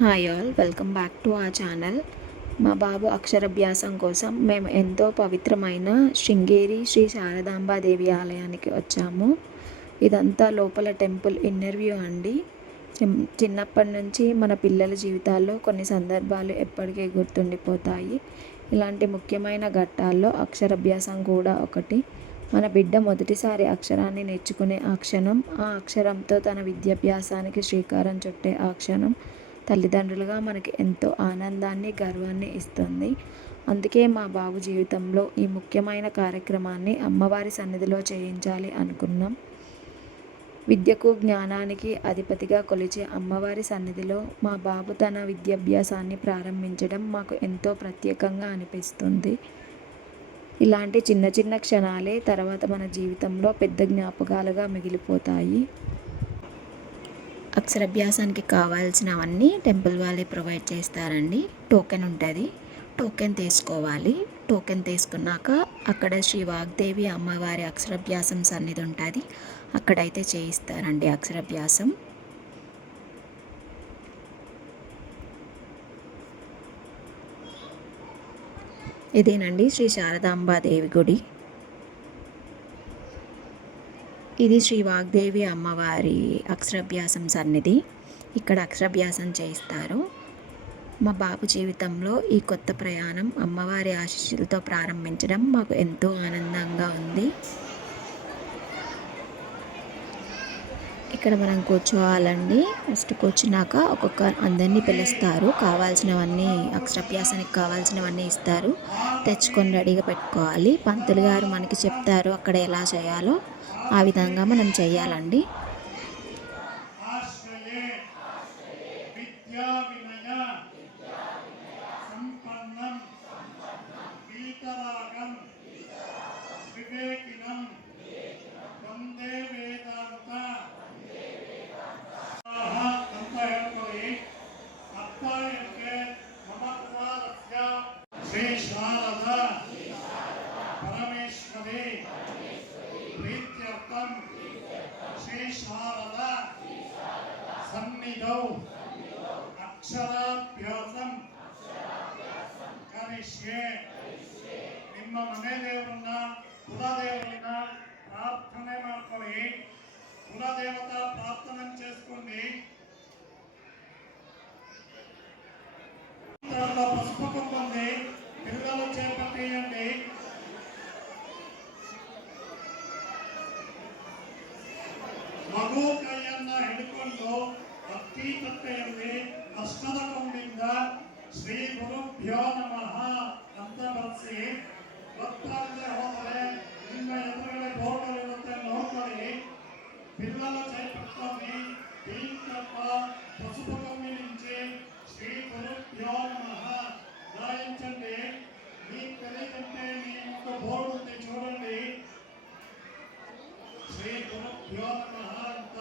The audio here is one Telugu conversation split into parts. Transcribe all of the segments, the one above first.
Hi all, welcome back to our channel. మా బాబు అక్షరాభ్యాసం కోసం మేము ఎంతో పవిత్రమైన శృంగేరి శ్రీ శారదాంబాదేవి ఆలయానికి వచ్చాము. ఇదంతా లోపల టెంపుల్ ఇన్నర్ వ్యూ అండి. చిన్నప్పటి నుంచి మన పిల్లల జీవితాల్లో కొన్ని సందర్భాలు ఎప్పటికీ గుర్తుండిపోతాయి. ఇలాంటి ముఖ్యమైన ఘట్టాల్లో అక్షరాభ్యాసం కూడా ఒకటి. మన బిడ్డ మొదటిసారి అక్షరాన్ని నేర్చుకునే ఆ క్షణం, ఆ అక్షరంతో తన విద్యాభ్యాసానికి శ్రీకారం చుట్టే ఆ క్షణం తల్లిదండ్రులుగా మనకి ఎంతో ఆనందాన్ని, గర్వాన్ని ఇస్తుంది. అందుకే మా బాబు జీవితంలో ఈ ముఖ్యమైన కార్యక్రమాన్ని అమ్మవారి సన్నిధిలో చేయించాలి అనుకున్నాం. విద్యకు, జ్ఞానానికి అధిపతిగా కొలిచే అమ్మవారి సన్నిధిలో మా బాబు తన విద్యాభ్యాసాన్ని ప్రారంభించడం మాకు ఎంతో ప్రత్యేకంగా అనిపిస్తుంది. ఇలాంటి చిన్న చిన్న క్షణాలే తర్వాత మన జీవితంలో పెద్ద జ్ఞాపకాలుగా మిగిలిపోతాయి. అక్షరాభ్యాసానికి కావాల్సినవన్నీ టెంపుల్ వాళ్ళే ప్రొవైడ్ చేస్తారండి. టోకెన్ ఉంటుంది, టోకెన్ తీసుకోవాలి. టోకెన్ తీసుకున్నాక అక్కడ శ్రీ వాగ్దేవి అమ్మవారి అక్షరాభ్యాసం సన్నిధి ఉంటుంది, అక్కడైతే చేయిస్తారండి అక్షరాభ్యాసం. ఇదేనండి శ్రీ శారదాంబాదేవి గుడి. ఇది శ్రీ వాగ్దేవి అమ్మవారి అక్షరాభ్యాసం సన్నిధి. ఇక్కడ అక్షరాభ్యాసం చేయిస్తారు. మా బాబు జీవితంలో ఈ కొత్త ప్రయాణం అమ్మవారి ఆశీస్సులతో ప్రారంభించడం మాకు ఎంతో ఆనందంగా ఉంది. ఇక్కడ మనం కూర్చోవాలండి. ఫస్ట్ కూర్చున్నాక అందరినీ పిలుస్తారు. కావాల్సినవన్నీ అక్షరాభ్యాసానికి కావాల్సినవన్నీ ఇస్తారు, తెచ్చుకొని రెడీగా పెట్టుకోవాలి. పంతులు గారు మనకి చెప్తారు అక్కడ ఎలా చేయాలో, ఆ విధంగా మనం చేయాలండి. శ్రీ శారదా పరమేశ్వరి ప్రీత్యర్థం శ్రీ శారదా సన్నిధౌ ಅಕ್ಷರಾಭ್ಯಾಸಂ ಕರಿಷ್ಯೆ. ನಿಮ್ಮ ಮನೆ ದೇವರನ್ನ, కులదేవతನ ప్రార్థనే ಮಾಡ್ಕೊಳ್ಳಿ. కులదేవత ప్రార్థన చేసుకోండి. పసుపు కుంకుంది పిల్లలు చేపట్టేయండి. ಮಗು ಕೈಯನ್ನ ಹಿಡ್ಕೊಂಡು ಭಕ್ತಿ ತತ್ತೆಯಲ್ಲಿ ಅಷ್ಟದ ಕೊಂಡಿಂದ ಶ್ರೀ ಗುರುಭ್ಯೋ ನಮಃ ಅಂತ ಬರೆಸಿ. ಗೊತ್ತಾಗದೆ ಹೋದರೆ ನಿಮ್ಮ ಎದುರುಗಡೆ ಬೋರ್ಡ್ ಇರುತ್ತೆ, ನೋಡ್ಕೊಳ್ಳಿ. పిల్లలు చేపట్టుకొని దీంట్లో పసుపు కొమ్మి నుంచి శ్రీ గురుభ్యో నమః రాయించండి. మీకు తెలియదంటే మీ ముందు బోర్డు ఉంది, చూడండి. ಶ್ರೀ ಗುರುಭ್ಯೋ ನಮಃ ಅಂತ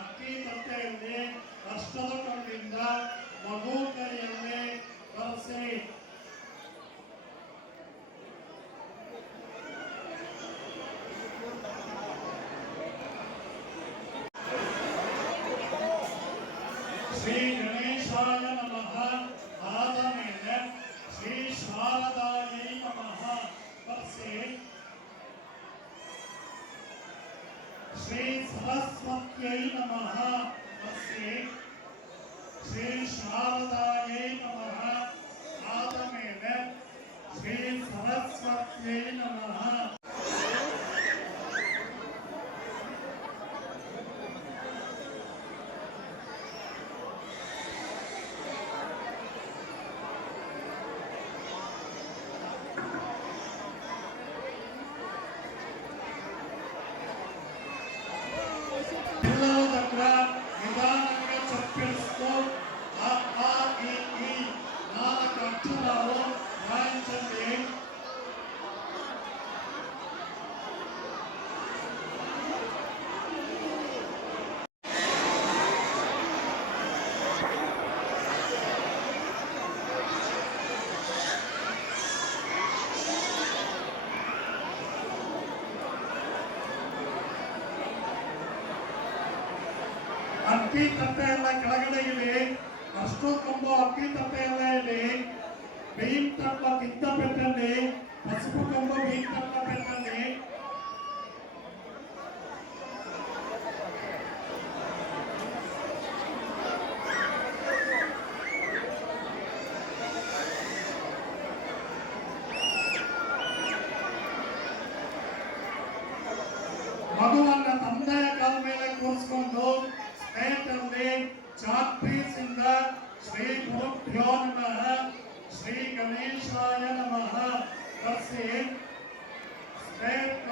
ಅಕ್ಕಿ ತಟ್ಟೆಯಲ್ಲಿ ಕಷ್ಟದ ಕೊಂಡಿಂದ ಮಗು ಕೈಯಲ್ಲಿ ಬರೆಸಿ. ಶ್ರೀ ಗಣೇಶಾಯ ನಮಃ ಆದ ಮೇಲೆ ಶ್ರೀ ಶಾರದಾಯೈ ನಮಃ ಬರೆಸಿ. ಶ್ರೀ ಸರಸ್ವತ್ಯೈ ನಮಃ ಬರೆಸಿ. ಶ್ರೀ ಶಾರದಾಯೈ ನಮಃ ಆದ ಮೇಲೆ ಶ್ರೀ ಸರಸ್ವತ್ಯೈ ನಮಃ. పిల్లల దగ్గర నిదానంగా చెప్పేస్తూ ఆ ఈ 4 అక్షరాలు రాయించండి. ಅಕ್ಕಿ ತಟ್ಟೆ ಎಲ್ಲ ಕೆಳಗಡೆ ಇವೆ. ಅಷ್ಟು వీటట్ల కింద పెట్టండి. పసుపు కొమ్ము వీటట్ల పెట్టండి. ಮಗುವನ್ನ ತಂದೆಯ ಕಾಲ ಮೇಲೆ ಕೂರಿಸಿಕೊಂಡು ಸ್ನೇಹಿತರಲ್ಲಿ ಚಾಕ್ ಪೀಸಿಂದ ಶ್ರೀ ಗುರುಭ್ಯೋ ನಮಃ ಶ್ರೀ ಗಣೇಶಾಯ ನಮಃ ತರಿಸಿ ಸ್ನೇಹಿತ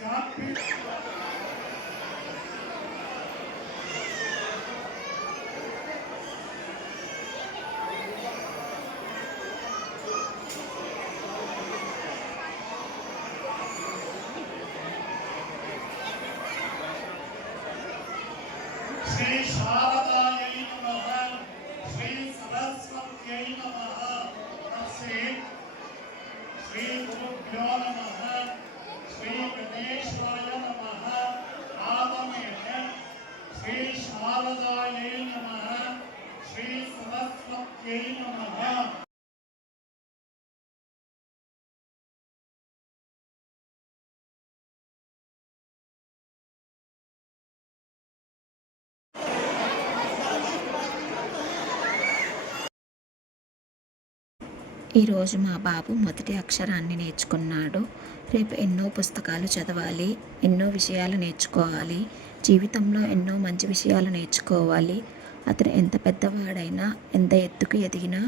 ಚಾಕ್ ಪೀಸ್ ಶ್ರೀ ಶಾರದಾಯೈ ನಮಃ ಶ್ರೀ ಸರಸ್ವತ್ಯೈ ನಮಃ ತರಿಸಿ ಶ್ರೀ ಗುರುಭ್ಯೋ ನಮಃ ಶ್ರೀ ಗಣೇಶಾಯ ನಮಃ ಆದ ಮೇಲೆ ಶ್ರೀ ಶಾರದಾಯೈ ನಮಃ ಶ್ರೀ ಸರಸ್ವತ್ಯೈ ನಮಃ. ఈరోజు మా బాబు మొదటి అక్షరాన్ని నేర్చుకున్నాడు. రేపు ఎన్నో పుస్తకాలు చదవాలి, ఎన్నో విషయాలు నేర్చుకోవాలి, జీవితంలో ఎన్నో మంచి విషయాలు నేర్చుకోవాలి. అతను ఎంత పెద్దవాడైనా, ఎంత ఎత్తుకు ఎదిగినా,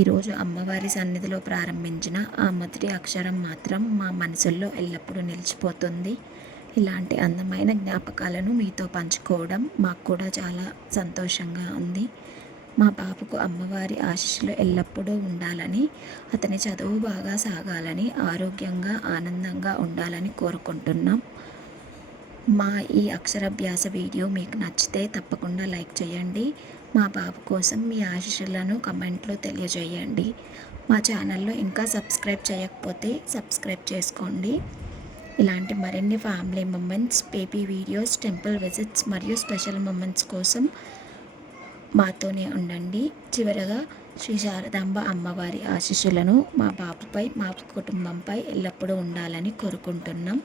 ఈరోజు అమ్మవారి సన్నిధిలో ప్రారంభించిన ఆ మొదటి అక్షరం మాత్రం మా మనసుల్లో ఎల్లప్పుడూ నిలిచిపోతుంది. ఇలాంటి అందమైన జ్ఞాపకాలను మీతో పంచుకోవడం మాకు కూడా చాలా సంతోషంగా ఉంది. మా బాబుకు అమ్మవారి ఆశీస్సులు ఎల్లప్పుడూ ఉండాలని, అతని చదువు బాగా సాగాలని, ఆరోగ్యంగా ఆనందంగా ఉండాలని కోరుకుంటున్నాం. మా ఈ అక్షరాభ్యాస వీడియో మీకు నచ్చితే తప్పకుండా లైక్ చేయండి. మా బాబు కోసం మీ ఆశీస్సులను కమెంట్లో తెలియజేయండి. మా ఛానల్లో ఇంకా సబ్స్క్రైబ్ చేయకపోతే సబ్స్క్రైబ్ చేసుకోండి. ఇలాంటి మరిన్ని family moments, baby videos, temple visits మరియు స్పెషల్ మూమెంట్స్ కోసం మాతోనే ఉండండి. చివరగా శ్రీ శారదాంబ అమ్మవారి ఆశీస్సులను మా బాబుపై, మా కుటుంబంపై ఎల్లప్పుడూ ఉండాలని కోరుకుంటున్నాం.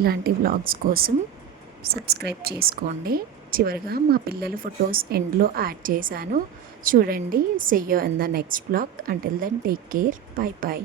ఇలాంటి వ్లాగ్స్ కోసం సబ్స్క్రైబ్ చేసుకోండి. చివరిగా మా పిల్లల ఫొటోస్ ఎండ్లో యాడ్ చేశాను, చూడండి. See you in the next vlog. Until then take care. Bye by.